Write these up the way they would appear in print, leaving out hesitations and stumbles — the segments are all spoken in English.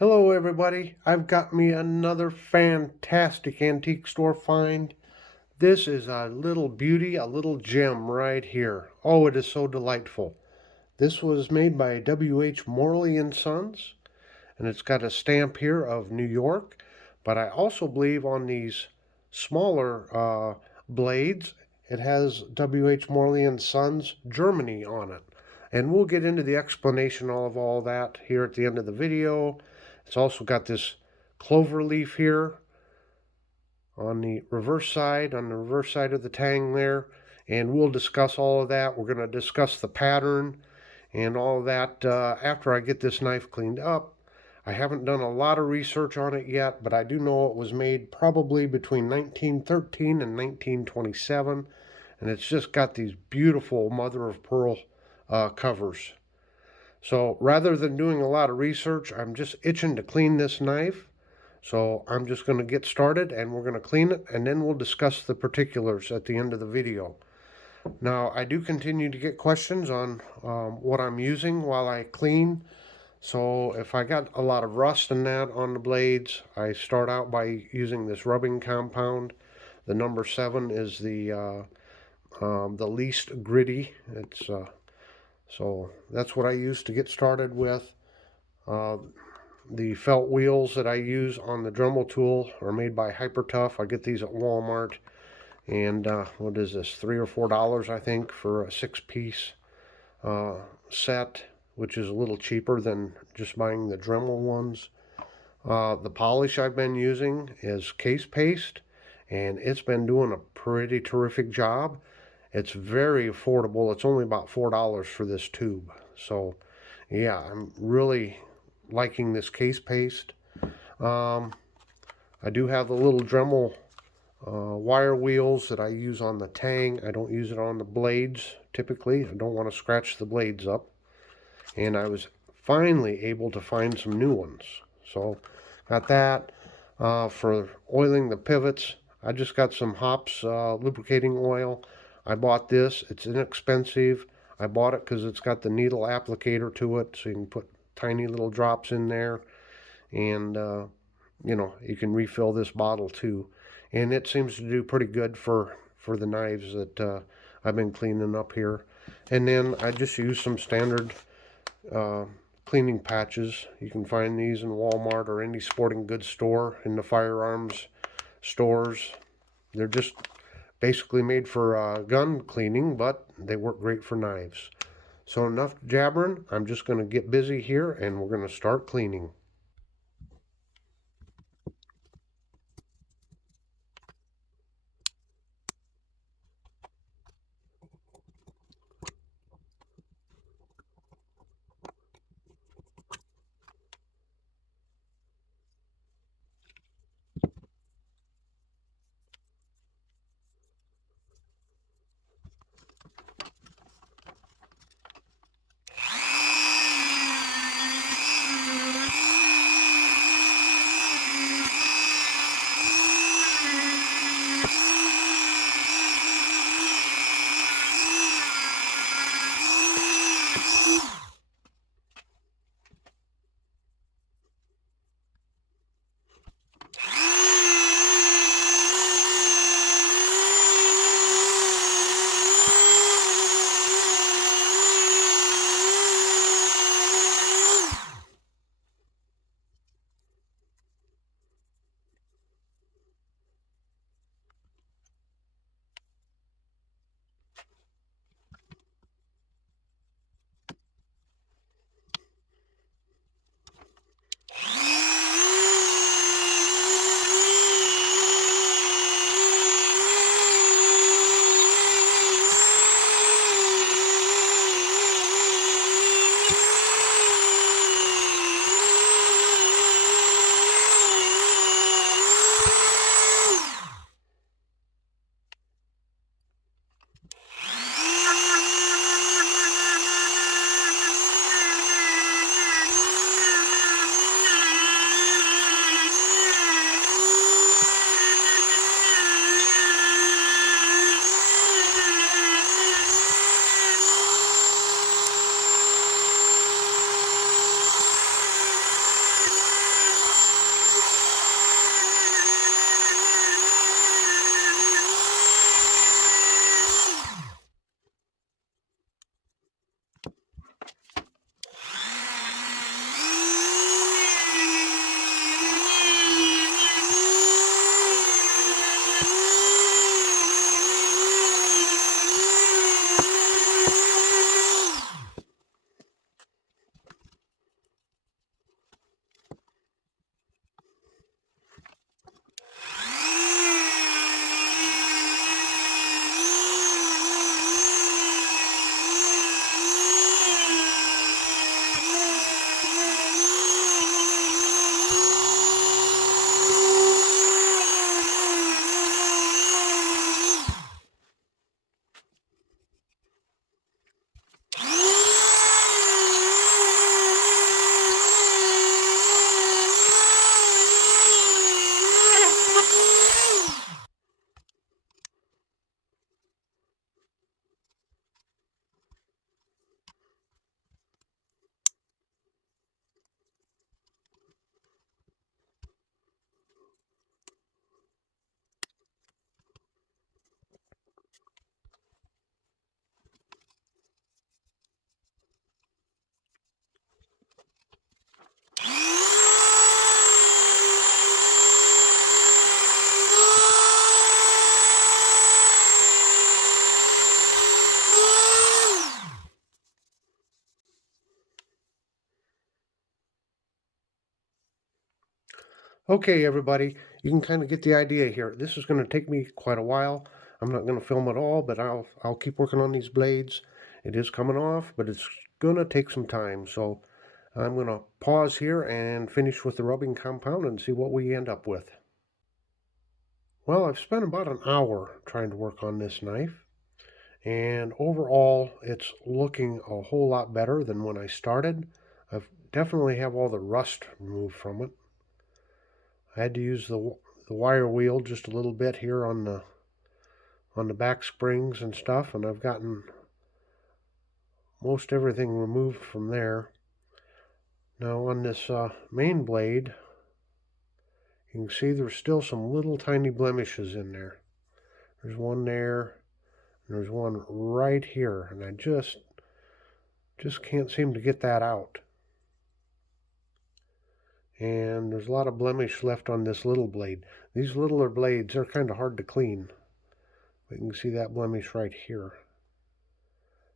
Hello everybody, I've got me another fantastic antique store find. This is a little beauty, a little gem right here. Oh, it is so delightful. This was made by W.H. Morley and Sons, and it's got a stamp here of New York, but I also believe on these smaller blades, it has W.H. Morley and Sons, Germany on it. And we'll get into the explanation of all that here at the end of the video. It's also got this clover leaf here on the reverse side, of the tang there. And we'll discuss all of that. We're going to discuss the pattern and all of that after I get this knife cleaned up. I haven't done a lot of research on it yet, but I do know it was made probably between 1913 and 1927. And it's just got these beautiful mother of pearl covers. So rather than doing a lot of research, I'm just itching to clean this knife. So I'm just going to get started and we're going to clean it and then we'll discuss the particulars at the end of the video. Now I do continue to get questions on what I'm using while I clean. So if I got a lot of rust and that on the blades, I start out by using this rubbing compound. The number 7 is the least gritty. So that's what I use to get started with. The felt wheels that I use on the Dremel tool are made by Hyper Tough. I get these at Walmart, and what is this, $3 or $4 I think for a 6-piece set, which is a little cheaper than just buying the Dremel ones. The polish I've been using is Case Paste, and it's been doing a pretty terrific job. It's very affordable. It's only about $4 for this tube. So yeah, I'm really liking this Case Paste. I do have the little Dremel wire wheels that I use on the tang. I don't use it on the blades typically. I don't want to scratch the blades up. And I was finally able to find some new ones. So got that. For oiling the pivots, I just got some Hops lubricating oil. I bought this. It's inexpensive. I bought it because it's got the needle applicator to it, so you can put tiny little drops in there, and you can refill this bottle too. And it seems to do pretty good for the knives that I've been cleaning up here. And then I just use some standard cleaning patches. You can find these in Walmart or any sporting goods store, in the firearms stores. They're just basically made for gun cleaning, but they work great for knives. So enough jabbering. I'm just going to get busy here and we're going to start cleaning. Okay, everybody, you can kind of get the idea here. This is going to take me quite a while. I'm not going to film it all, but I'll keep working on these blades. It is coming off, but it's going to take some time. So I'm going to pause here and finish with the rubbing compound and see what we end up with. Well, I've spent about an hour trying to work on this knife, and overall it's looking a whole lot better than when I started. I've definitely have all the rust removed from it. I had to use the wire wheel just a little bit here on the back springs and stuff, and I've gotten most everything removed from there. Now on this main blade, you can see there's still some little tiny blemishes in there. There's one there, and there's one right here, and I just can't seem to get that out. And there's a lot of blemish left on this little blade. These littler blades are kind of hard to clean. But you can see that blemish right here.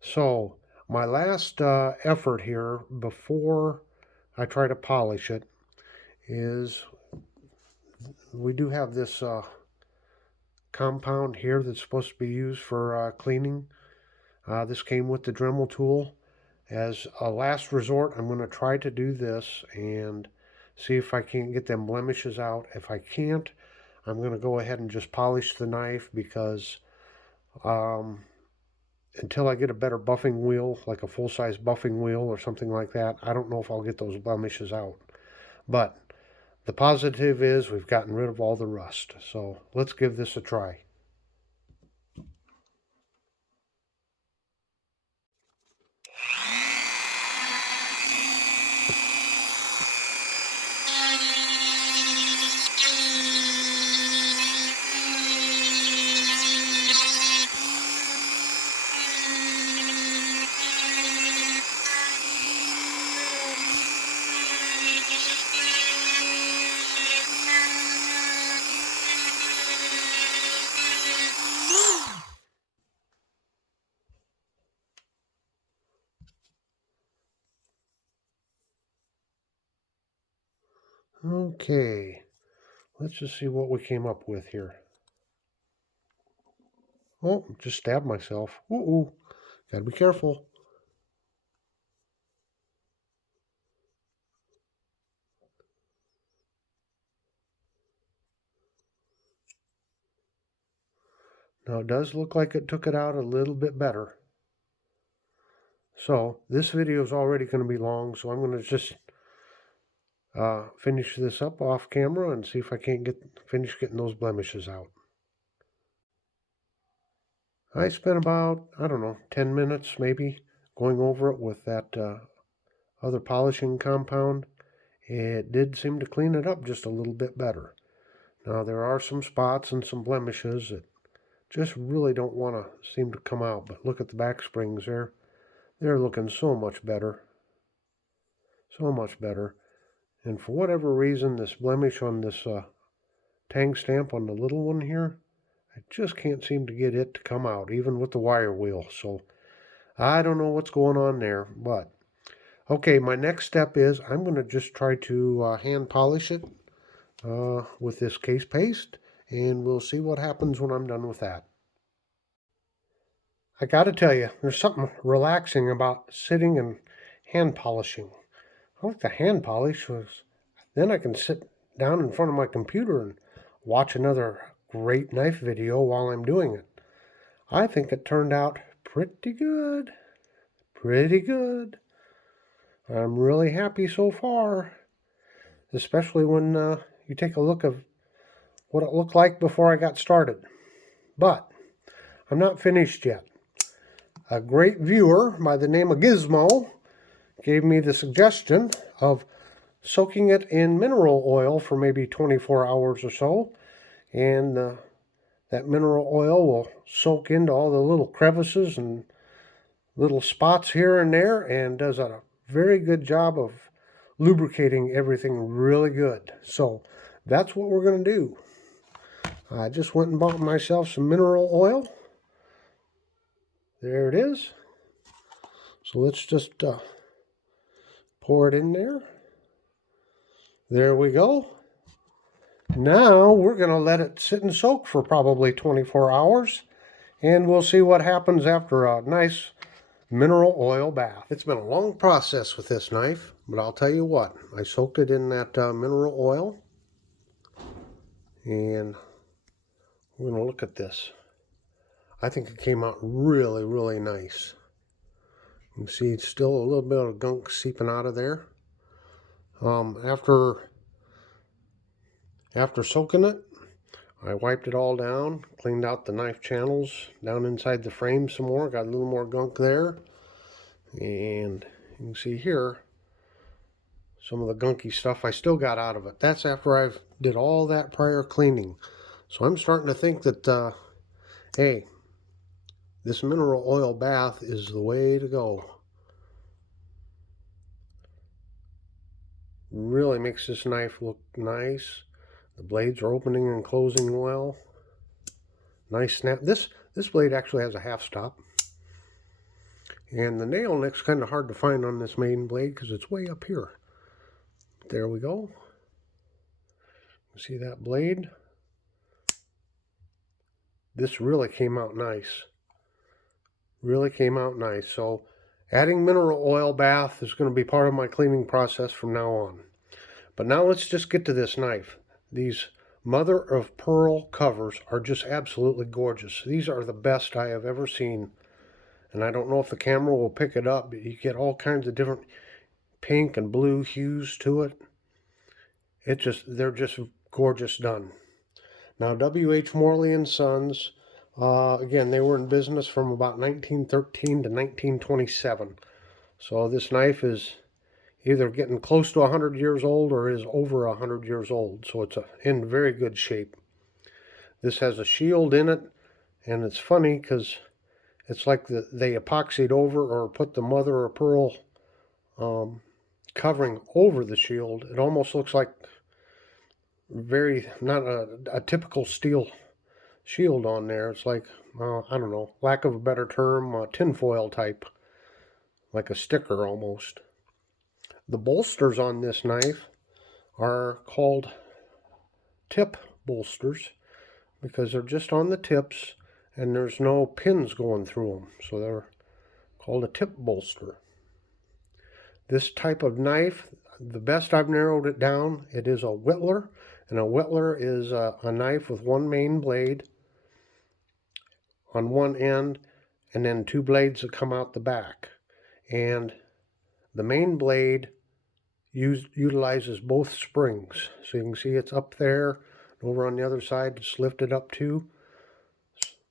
So my last effort here before I try to polish it is we do have this compound here that's supposed to be used for cleaning. This came with the Dremel tool. As a last resort, I'm going to try to do this and see if I can't get them blemishes out. If I can't, I'm going to go ahead and just polish the knife because until I get a better buffing wheel, like a full-size buffing wheel or something like that, I don't know if I'll get those blemishes out. But the positive is we've gotten rid of all the rust. So let's give this a try. Okay, let's just see what we came up with here. Oh, just stabbed myself. Ooh, gotta be careful. Now it does look like it took it out a little bit better. So this video is already going to be long, so I'm going to just finish this up off camera and see if I can't finish getting those blemishes out. I spent about, I don't know, 10 minutes maybe going over it with that other polishing compound. It did seem to clean it up just a little bit better. Now there are some spots and some blemishes that just really don't want to seem to come out, but look at the back springs there. They're looking so much better. So much better. And for whatever reason, this blemish on this tang stamp on the little one here, I just can't seem to get it to come out, even with the wire wheel. So I don't know what's going on there, but okay, my next step is I'm going to just try to hand polish it with this case paste, and we'll see what happens when I'm done with that. I got to tell you, there's something relaxing about sitting and hand polishing. I like the hand polish, then I can sit down in front of my computer and watch another great knife video while I'm doing it. I think it turned out pretty good. Pretty good. I'm really happy so far, especially when you take a look of what it looked like before I got started. But I'm not finished yet. A great viewer by the name of Gizmo gave me the suggestion of soaking it in mineral oil for maybe 24 hours or so, and that mineral oil will soak into all the little crevices and little spots here and there, and does a very good job of lubricating everything really good. So that's what we're going to do. I just went and bought myself some mineral oil. There it is. So let's just pour it in there. There we go. Now we're going to let it sit and soak for probably 24 hours, and we'll see what happens after a nice mineral oil bath. It's been a long process with this knife, but I'll tell you what, I soaked it in that mineral oil, and we're going to look at this. I think it came out really, really nice. You can see it's still a little bit of gunk seeping out of there. After soaking it, I wiped it all down, cleaned out the knife channels down inside the frame some more, got a little more gunk there. And you can see here some of the gunky stuff I still got out of it. That's after I've did all that prior cleaning. So I'm starting to think that, hey, this mineral oil bath is the way to go. Really makes this knife look nice. The blades are opening and closing well. Nice snap. This blade actually has a half stop. And the nail nick's kind of hard to find on this main blade because it's way up here. There we go. See that blade? This really came out nice. Really came out nice. So adding mineral oil bath is going to be part of my cleaning process from now on. But now let's just get to this knife. These mother of pearl covers are just absolutely gorgeous. These are the best I have ever seen. And I don't know if the camera will pick it up, but you get all kinds of different pink and blue hues to it. They're just gorgeous done. Now, W.H. Morley and Sons, again, they were in business from about 1913 to 1927. So this knife is either getting close to 100 years old or is over 100 years old. So it's in very good shape. This has a shield in it, and it's funny because it's like they epoxied over or put the mother of pearl covering over the shield. It almost looks like not a typical steel shield on there. It's like, I don't know, lack of a better term, tinfoil type, like a sticker almost. The bolsters on this knife are called tip bolsters because they're just on the tips and there's no pins going through them. So they're called a tip bolster. This type of knife, the best I've narrowed it down, it is a Whittler. And a Whittler is a knife with one main blade on one end and then two blades that come out the back. And the main blade utilizes both springs. So you can see it's up there. Over on the other side, it's lifted up too.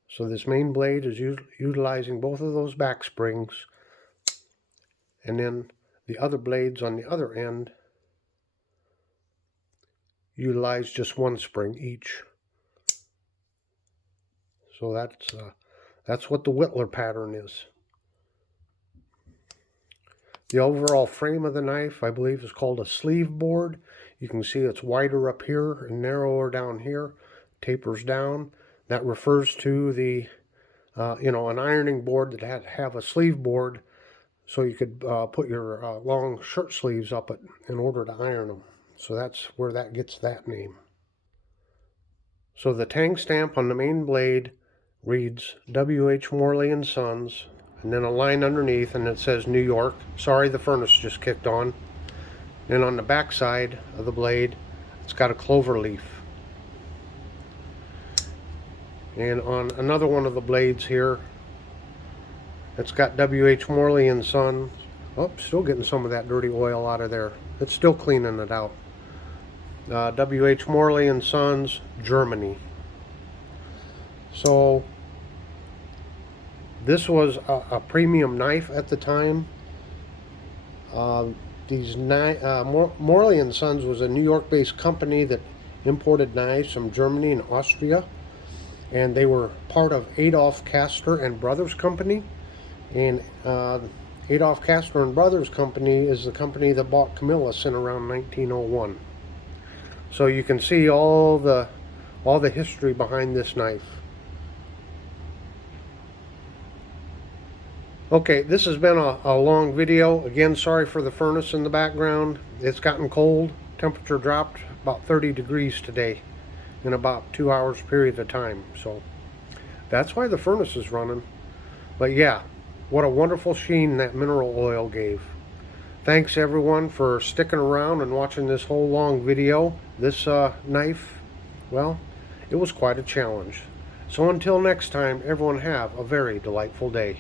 So this main blade is utilizing both of those back springs. And then the other blades on the other end utilize just one spring each. So that's what the Whittler pattern is. The overall frame of the knife, I believe, is called a sleeve board. You can see it's wider up here and narrower down here, tapers down. That refers to the, an ironing board that have a sleeve board, so you could put your long shirt sleeves up it in order to iron them. So that's where that gets that name. So the tang stamp on the main blade reads W.H. Morley and Sons, and then a line underneath, and it says New York. Sorry, the furnace just kicked on. And on the back side of the blade, it's got a clover leaf. And on another one of the blades here, it's got W.H. Morley and Sons. Oh, still getting some of that dirty oil out of there. It's still cleaning it out. W.H. Morley and Sons, Germany. So this was a premium knife at the time. Morley and Sons was a New York-based company that imported knives from Germany and Austria, and they were part of Adolf Kaster and Brothers Company. And Adolf Kaster and Brothers Company is the company that bought Camillus in around 1901. So you can see all the history behind this knife. Okay, this has been a long video. Again, sorry for the furnace in the background. It's gotten cold. Temperature dropped about 30 degrees today. in about 2 hours period of time. So that's why the furnace is running. But yeah, what a wonderful sheen that mineral oil gave. Thanks everyone for sticking around and watching this whole long video. This knife, well, it was quite a challenge. So until next time, everyone have a very delightful day.